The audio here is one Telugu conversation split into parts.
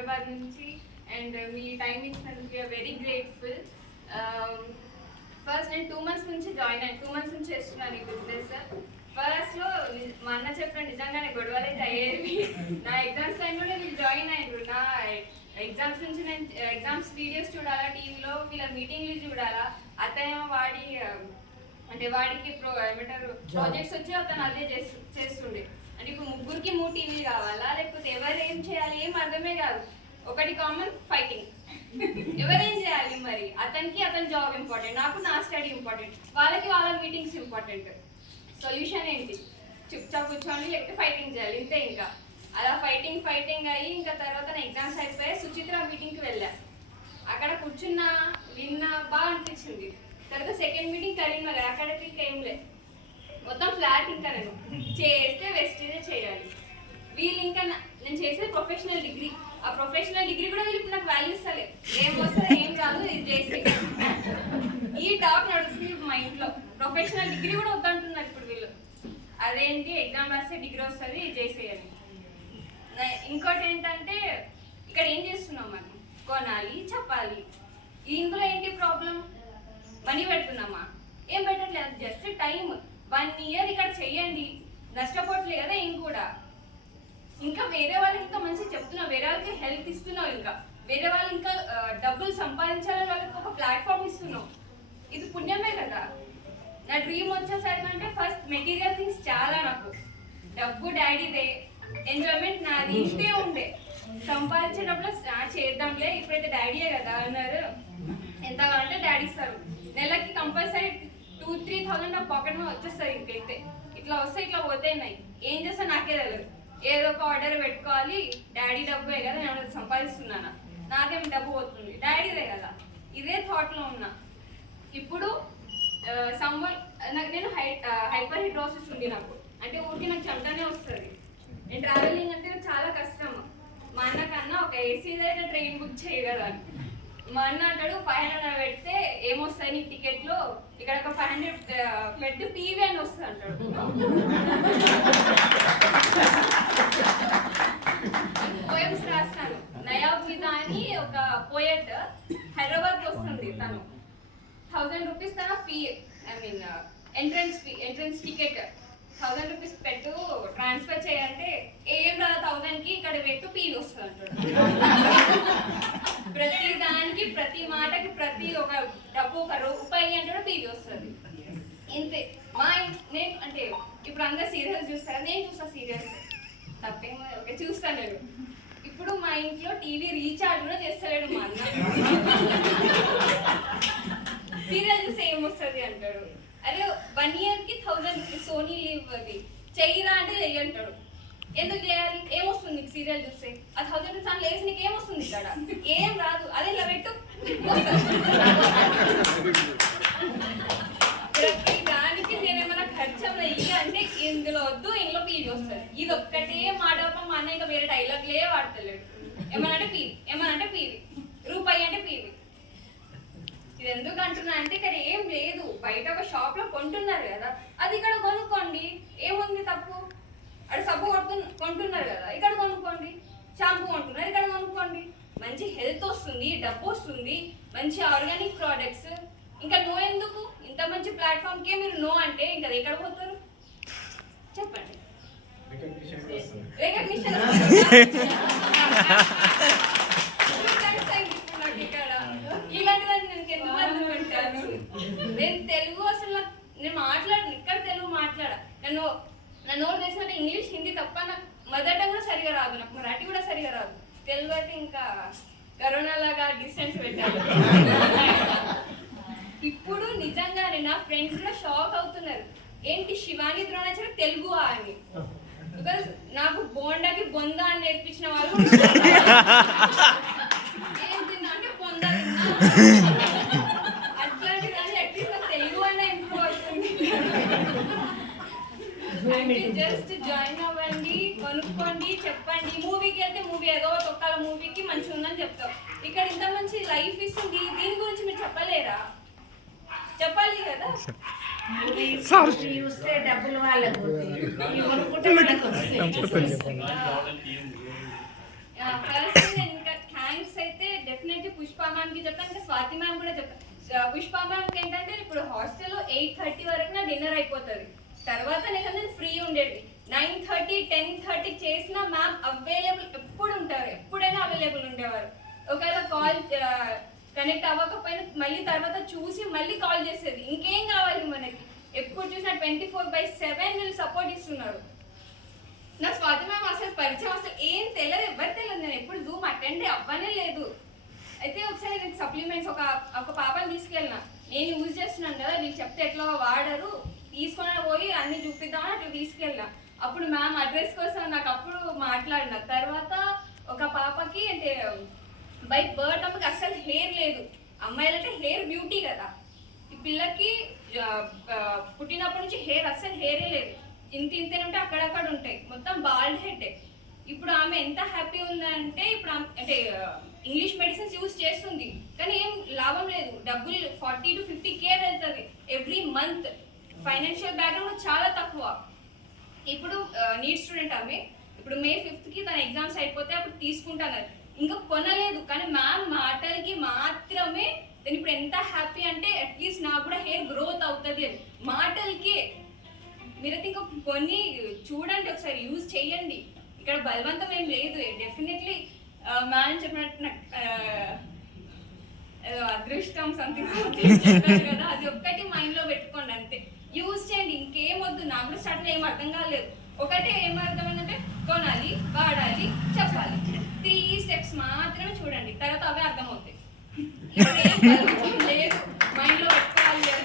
హైదరాబాద్ నుంచి. అండ్ మీ టైం ఇచ్చినందుకు వీఆర్ వెరీ గ్రేట్ఫుల్. ఫస్ట్ నేను 2 months నుంచి జాయిన్ అయ్యాను, 2 months నుంచి చేస్తున్నాను ఈ బిజినెస్. ఫస్ట్లో మా అన్న చెప్పిన నిజంగానే గొడవలు అయితే అయ్యేవి. నా ఎగ్జామ్స్ టైంలోనే వీళ్ళు జాయిన్ అయ్యారు. నా ఎగ్జామ్స్ నుంచి నేను ఎగ్జామ్స్ వీడియోస్ చూడాలా టీవీలో, వీళ్ళ మీటింగ్లు చూడాలా. అతను వాడికి ఏమంటారు ప్రాజెక్ట్స్ వచ్చి అతను అదే చేస్తుండే. అంటే ఇప్పుడు ముగ్గురికి 3 టీవీలు కావాలా, లేకపోతే ఎవరు ఏం చేయాలి ఏం అర్థమే కాదు. ఒకటి కామన్ ఫైటింగ్. ఎవరేం చేయాలి మరి? అతనికి అతని జాబ్ ఇంపార్టెంట్, నాకు నా స్టడీ ఇంపార్టెంట్, వాళ్ళకి వాళ్ళ మీటింగ్స్ ఇంపార్టెంట్. సొల్యూషన్ ఏంటి? చుప్చాప్ కూర్చోండి, లేకపోతే ఫైటింగ్ చేయాలి, ఇంతే. ఇంకా అలా ఫైటింగ్ అయ్యి ఇంకా తర్వాత నా ఎగ్జామ్స్ అయిపోయాయి. సుచిత్ర మీటింగ్కి వెళ్ళా. అక్కడ కూర్చున్నా, విన్నా, బాగా అనిపించింది. తర్వాత సెకండ్ మీటింగ్ కరీంనగర్, అక్కడికి ఇంకా ఏం లేదు, మొత్తం ఫ్లాట్. ఇంకా నేను చేస్తే వెస్టేజే చేయాలి. వీళ్ళు ఇంకా నేను చేసేది ప్రొఫెషనల్ డిగ్రీ. ఆ ప్రొఫెషనల్ డిగ్రీ కూడా వీళ్ళు నాకు వాల్యూ ఇస్తలే. ఏం వస్తుంది ఏం కాదు, ఇది చేసి ఈ టాప్ నడుస్తుంది మా ఇంట్లో. ప్రొఫెషనల్ డిగ్రీ కూడా వద్దంటున్నారు ఇప్పుడు వీళ్ళు. అదేంటి, ఎగ్జామ్ రాస్తే డిగ్రీ వస్తుంది, ఇది చేసేయాలి. ఇంకోటి ఏంటంటే ఇక్కడ ఏం చేస్తున్నాం మనం, కొనాలి, చెప్పాలి. ఇందులో ఏంటి ప్రాబ్లం? మనీ పెడుతున్నామా? ఏం పెట్టట్లేదు, జస్ట్ టైం. 1 year ఇక్కడ చెయ్యండి, నష్టపోవట్లే కదా. ఇంకా వేరే వాళ్ళకి ఇంకా మంచిగా చెప్తున్నావు, వేరే వాళ్ళకి హెల్ప్ ఇస్తున్నావు, ఇంకా వేరే వాళ్ళు ఇంకా డబ్బులు సంపాదించాలని వాళ్ళకి ఒక ప్లాట్ఫామ్ ఇస్తున్నావు. ఇది పుణ్యమే కదా. నా డ్రీమ్ వచ్చేసరికంటే ఫస్ట్ మెటీరియల్ థింగ్స్ చాలా, నాకు డబ్బు డాడీదే, ఎంజాయ్మెంట్ నాది, ఇంతే ఉండే. సంపాదించేటప్పుడు స్టార్ట్ చేద్దాంలే, ఇప్పుడైతే డాడీయే కదా అన్నారు. ఎంత కావాలంటే డాడీ ఇస్తారు. నెలకి కంపల్సరీ 2-3,000 నా పాకెట్ మీద వచ్చేస్తారు. ఇంకైతే ఇట్లా వస్తే ఇట్లా పోతాయి. ఏం చేస్తా నాకే తెలియదు. ఏదో ఒక ఆర్డర్ పెట్టుకోవాలి, డాడీ డబ్బే కదా, నేను సంపాదిస్తున్నానా, నాకేం డబ్బు పోతుంది, డాడీదే కదా. ఇదే థాట్లో ఉన్నా. ఇప్పుడు నేను హైపర్ హైడ్రోసిస్ ఉంది నాకు. అంటే ఊరికి నాకు చెమటనే వస్తుంది. నేను ట్రావెలింగ్ అంటే చాలా కష్టం. మా అన్న కన్నా ఒక ఏసీ దగ్గర ట్రైన్ బుక్ చేయగలరు అని. మా అన్న అంటాడు 500 పెడితే ఏమొస్తాయి నీ టికెట్లో, ఇక్కడ ఒక 500 పెట్టి పీవీ అని వస్తుంది అంటాడు. పోయమ్స్ రాస్తాను. నయాబ్ మిదా అని ఒక పోయట్ హైదరాబాద్కి వస్తుంది. తను 1000 rupees తన ఫీ, ఎంట్రన్స్ టికెట్ 1000 rupees పెట్టు, ట్రాన్స్ఫర్ చేయాలంటే ఏం రాదు 1000కి, ఇక్కడ పెట్టు పీవీ వస్తుంది అంటాడు. ప్రతి దానికి, ప్రతి మాటకి, ప్రతి ఒక డబ్బు ₹1 అంటే పీవీ వస్తుంది, ఇంతే. నేను అంటే ఇప్పుడు అందరు సీరియల్స్ చూస్తారా? నేను చూస్తా సీరియల్స్, తప్పేమో, ఓకే చూస్తాను నేను. ఇప్పుడు మా ఇంట్లో టీవీ రీఛార్జ్ కూడా చేస్తాడు మా అన్న. సీరియల్ చూస్తే ఏమొస్తుంది అంటాడు. అదే 1 yearకి 1000 rupees సోనీ లీవ్ అది చెయ్యిరా అంటే చెయ్యంటాడు. ఎందుకు చేయాలి? ఏమొస్తుంది నీకు సీరియల్ చూస్తే? ఆ 1000 rupees అని లేసి నీకు ఏమొస్తుంది? ఇక్కడ ఏం రాదు. అదే ఇలా పెట్టు, ప్రతి దానికి నేనేమైనా ఖర్చు అంటే ఇందులో వద్దు, ఇందులో పీవీ వస్తుంది. ఇది ఒక్కటే మాట మా అన్న ఇంకా వేరే డైలాగ్లే వాడతలేడు. ఏమనంటే పీవీ, ఏమనంటే పీవీ, ₹1 అంటే పీవీ. ఇది ఎందుకు అంటున్నా అంటే ఇక్కడ ఏం లేదు. బయట ఒక షాప్ లో కొంటున్నారు కదా, అది ఇక్కడ కొనుక్కోండి, ఏముంది తప్పు? అక్కడ సబ్బు కొంటున్నారు కదా, ఇక్కడ కొనుక్కోండి. షాంపూ కొంటున్నారు, ఇక్కడ కొనుక్కోండి. మంచి హెల్త్ వస్తుంది, డబ్బు వస్తుంది, మంచి ఆర్గానిక్ ప్రోడక్ట్స్. ఇంకా నో ఎందుకు? ఇంత మంచి ప్లాట్ఫామ్కే మీరు నో అంటే ఇంకా ఎక్కడ పోతారు చెప్పండి? రికగ్నిషన్ ఇలాంటిదాన్ని నేను ఎందుకు అర్థం పెట్టాను? నేను తెలుగు అసలు నేను మాట్లాడను, ఇక్కడ తెలుగు మాట్లాడ. నా నోరు తెలిసినట్టు ఇంగ్లీష్, హిందీ తప్ప నాకు మదర్ టంగ్ కూడా సరిగా రాదు, నాకు మరాఠీ కూడా సరిగా రాదు. తెలుగు అయితే ఇంకా కరోనా లాగా డిస్టెన్స్ పెట్టాను. ఇప్పుడు నిజంగానే నా ఫ్రెండ్స్ కూడా షాక్ అవుతున్నారు, ఏంటి శివాని ద్రోణాచార్య తెలుగు అని. బికాస్ నాకు బోండాకి బొందా అని నేర్పించిన వాళ్ళు ఏం తిన్నా అంటే బొందా తిన్నా, అట్లాంటి దాన్ని అట్లీస్ట్ నాకు తెలుగు అయినా ఇంప్రూవ్ అవుతుంది. అంటే జస్ట్ జాయిన్ అవ్వండి, కొనుక్కోండి, చెప్పండి. మూవీకి వెళ్తే మూవీ ఏదో ఒక్కల మూవీకి మంచిగా ఉందని చెప్తాం. ఇక్కడ ఇంత మంచి లైఫ్ ఇస్తుంది, దీని గురించి మీరు చెప్పలేరా? చెప్పాలి కదా. చూస్తే డబ్బులు వాళ్ళకు ఫస్ట్ నేను ఇంకా పుష్ప మ్యామ్కి చెప్తాను, ఇంకా స్వాతి మ్యామ్ కూడా చెప్తాను. పుష్ప మ్యామ్కి ఏంటంటే ఇప్పుడు హాస్టల్లో 8:30 వరకు నా డిన్నర్ అయిపోతుంది. తర్వాత నేను ఫ్రీ ఉండేది 9:30, 10:30 చేసిన మ్యామ్ అవైలబుల్ ఎప్పుడు ఉంటారు, ఎప్పుడైనా అవైలబుల్ ఉండేవారు. ఒకవేళ కాల్ కనెక్ట్ అవ్వకపోయినా మళ్ళీ తర్వాత చూసి మళ్ళీ కాల్ చేసేది. ఇంకేం కావాలి మనకి, ఎప్పుడు చూసినా 24/7 వీళ్ళు సపోర్ట్ ఇస్తున్నారు. నా స్వాతి మ్యామ్ అసలు పరిచయం అసలు ఏం తెలియదు, ఎవరు తెలియదు. నేను ఎప్పుడు జూమ్ అటెండ్ అవ్వనే లేదు. అయితే ఒకసారి నేను సప్లిమెంట్స్ ఒక పాపని తీసుకెళ్ళిన, నేను యూజ్ చేస్తున్నాను కదా, వీళ్ళు చెప్తే ఎట్లా వాడరు, తీసుకొని పోయి అన్ని చూపిద్దామని అట్లా తీసుకెళ్ళిన. అప్పుడు మ్యామ్ అడ్రస్ కోసం నాకు అప్పుడు మాట్లాడిన. తర్వాత ఒక పాపకి అంటే బై బర్త్ అమ్మకి అస్సలు హెయిర్ లేదు. అమ్మాయిలంటే హెయిర్ బ్యూటీ కదా, ఈ పిల్లకి పుట్టినప్పటి నుంచి అస్సలు హెయిరే లేదు. ఇంతే ఉంటే అక్కడక్కడ ఉంటాయి, మొత్తం బాల్డ్ హెడ్. ఇప్పుడు ఆమె ఎంత హ్యాపీ ఉందంటే ఇప్పుడు అంటే ఇంగ్లీష్ మెడిసిన్స్ యూజ్ చేస్తుంది, కానీ ఏం లాభం లేదు. డబ్బులు 40 to 50K వెళ్తుంది ఎవ్రీ మంత్. ఫైనాన్షియల్ బ్యాక్గ్రౌండ్ చాలా తక్కువ. ఇప్పుడు నీట్ స్టూడెంట్ ఆమె. ఇప్పుడు May 5th తన ఎగ్జామ్స్ అయిపోతే అప్పుడు తీసుకుంటాను, ఇంకా కొనలేదు. కానీ మ్యామ్ మాటలకి మాత్రమే నేను ఇప్పుడు ఎంత హ్యాపీ అంటే అట్లీస్ట్ నాకు కూడా హెయిర్ గ్రోత్ అవుతుంది అని మాటలకి. మీరైతే ఇంకా కొన్ని చూడండి, ఒకసారి యూజ్ చేయండి. ఇక్కడ బలవంతం ఏం లేదు. డెఫినెట్లీ మ్యామ్ చెప్పినట్టు అదృష్టం సంథింగ్ చెప్పారు కదా, అది ఒక్కటి మైండ్లో పెట్టుకోండి అంతే. యూజ్ చేయండి, ఇంకేం వద్దు. నాకు కూడా స్టార్టింగ్ ఏం అర్థం కాలేదు. ఒకటే ఏం అర్థమైందంటే కొనాలి, వాడాలి, చెప్పాలి. 3 steps మాత్రమే చూడండి, తర్వాత అవే అర్థమవుతాయి. లేదు మైండ్లో పెట్టుకోవాలి లేదు.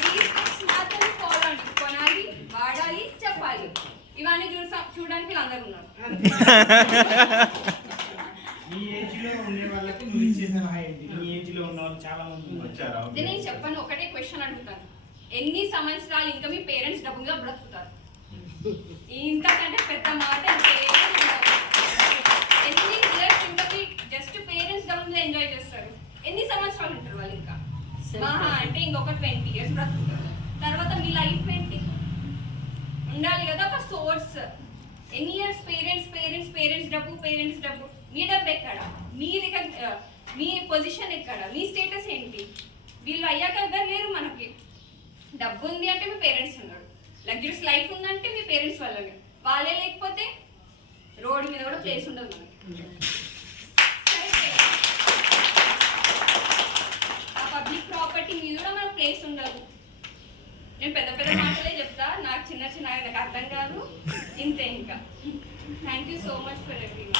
3 steps మాత్రమే ఫాలో అండి. కొనాలి, వాడాలి, చెప్పాలి. ఇవన్నీ చూడడానికి వీళ్ళందరూ ఉన్నారు. ఈ ఏజ్ లో ఉండే వాళ్ళకి నువ్వు ఇచ్చే సలహా ఏంటి? ఈ ఏజ్ లో ఉన్న వాళ్ళు చాలా మంది వచ్చారు. నేను చెప్పాను, ఒకటే క్వశ్చన్ అడుగుతాను, ఎన్ని సంవత్సరాలు ఇంకా మీ పేరెంట్స్ డబ్బుగా బ్రతుకుతారు? ఇంతకంటే పెద్ద మాట ఎన్ని ఇయర్స్ ఇంకా మీ జస్ట్ పేరెంట్స్ డబ్బుగా ఎంజాయ్ చేస్తారు? ఎన్ని సంవత్సరాలు ఉంటారు వాళ్ళు? ఇంకా మహా అంటే ఇంకొక 20 years బ్రతుకుతారు. తర్వాత మీ లైఫ్ ఏంటి? ఉండాలి కదా ఒక సోర్స్. ఎన్ని ఇయర్స్ పేరెంట్స్ డబ్బు. మీ డబ్బు ఎక్కడ? మీ పొజిషన్ ఎక్కడ? మీ స్టేటస్ ఏంటి? వీళ్ళు అయ్యాక ఎవరు లేరు మనకి. డబ్బు ఉంది అంటే మీ పేరెంట్స్ ఉన్నారు, లగ్జరీస్ లైఫ్ ఉందంటే మీ పేరెంట్స్ వల్లనే. వాళ్ళే లేకపోతే రోడ్డు మీద కూడా ప్లేస్ ఉండదు మనకి. ఆ పబ్లిక్ ప్రాపర్టీ మీద కూడా మనకు ప్లేస్ ఉండదు. నేను పెద్ద మాటలే చెప్తా, నాకు చిన్న నాకు అర్థం కాదు, ఇంతే. ఇంకా thank you so much for everyone.